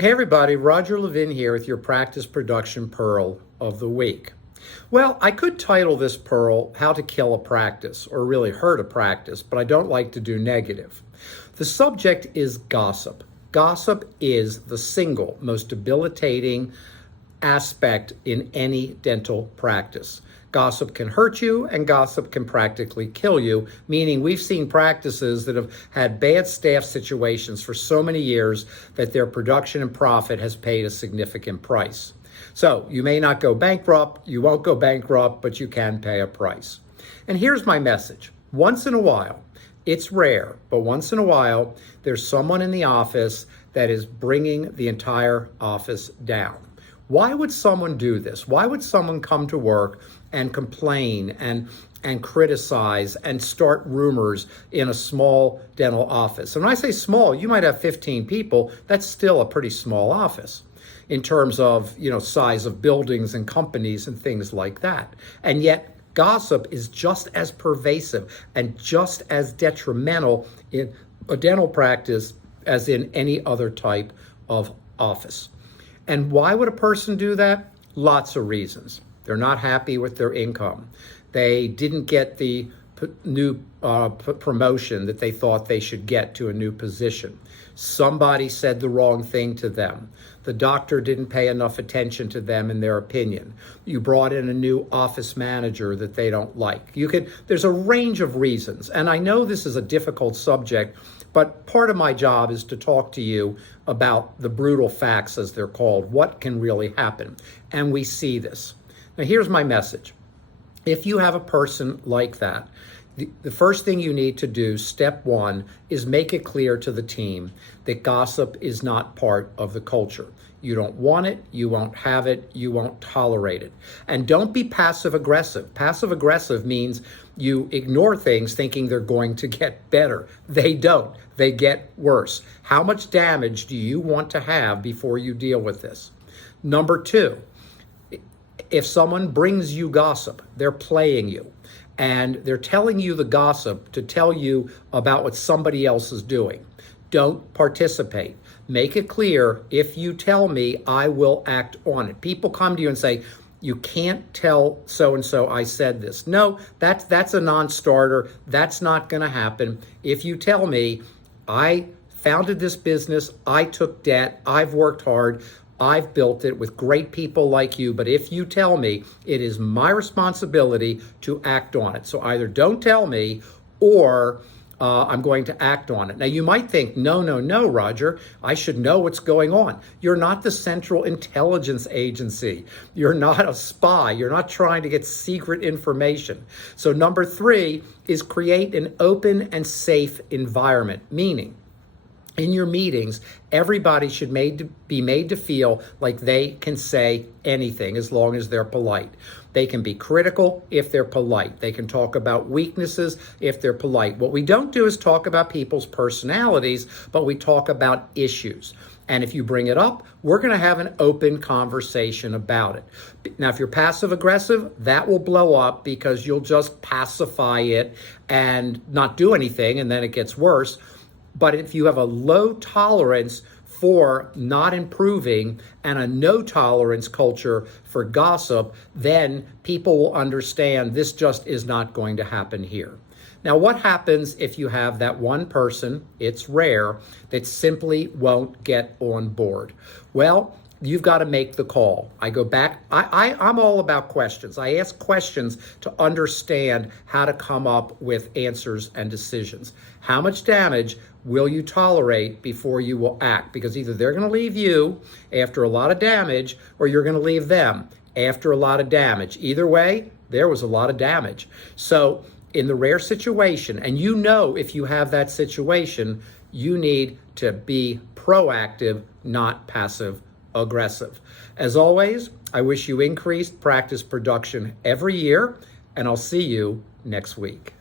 Hey everybody, Roger Levin here with your Practice Production Pearl of the Week. Well, I could title this pearl, How to Kill a Practice, or really Hurt a Practice, but I don't like to do negative. The subject is gossip. Gossip is the single most debilitating aspect in any dental practice. Gossip can hurt you and gossip can practically kill you, meaning we've seen practices that have had bad staff situations for so many years that their production and profit has paid a significant price. So you may not go bankrupt, you won't go bankrupt, but you can pay a price. And here's my message. Once in a while, it's rare, but once in a while, there's someone in the office that is bringing the entire office down. Why would someone do this? Why would someone come to work and complain and criticize and start rumors in a small dental office? And when I say small, you might have 15 people. That's still a pretty small office in terms of, size of buildings and companies and things like that. And yet gossip is just as pervasive and just as detrimental in a dental practice as in any other type of office. And why would a person do that? Lots of reasons. They're not happy with their income. They didn't get the new promotion that they thought they should get to a new position. Somebody said the wrong thing to them. The doctor didn't pay enough attention to them in their opinion. You brought in a new office manager that they don't like. There's a range of reasons. And I know this is a difficult subject, but part of my job is to talk to you about the brutal facts, as they're called, what can really happen. And we see this. Now, here's my message. If you have a person like that, the first thing you need to do, step one, is make it clear to the team that gossip is not part of the culture. You don't want it, you won't have it, you won't tolerate it. And don't be passive aggressive. Passive aggressive means you ignore things thinking they're going to get better. They don't. They get worse. How much damage do you want to have before you deal with this? Number two, if someone brings you gossip, they're playing you. And they're telling you the gossip to tell you about what somebody else is doing. Don't participate. Make it clear, if you tell me, I will act on it. People come to you and say, you can't tell so-and-so I said this. No, that's a non-starter. That's not going to happen. If you tell me, I founded this business, I took debt, I've worked hard, I've built it with great people like you, but if you tell me, it is my responsibility to act on it. So either don't tell me or I'm going to act on it. Now, you might think, no, Roger, I should know what's going on. You're not the Central Intelligence Agency. You're not a spy. You're not trying to get secret information. So number three is create an open and safe environment, meaning in your meetings, everybody should be made to feel like they can say anything as long as they're polite. They can be critical if they're polite. They can talk about weaknesses if they're polite. What we don't do is talk about people's personalities, but we talk about issues. And if you bring it up, we're going to have an open conversation about it. Now, if you're passive aggressive, that will blow up because you'll just pacify it and not do anything, and then it gets worse. But if you have a low tolerance for not improving and a no tolerance culture for gossip, then people will understand this just is not going to happen here. Now, what happens if you have that one person, it's rare, that simply won't get on board? Well, you've got to make the call. I go back, I'm all about questions. I ask questions to understand how to come up with answers and decisions. How much damage will you tolerate before you will act? Because either they're going to leave you after a lot of damage or you're going to leave them after a lot of damage. Either way, there was a lot of damage. So in the rare situation, and if you have that situation, you need to be proactive, not passive aggressive. As always, I wish you increased practice production every year, and I'll see you next week.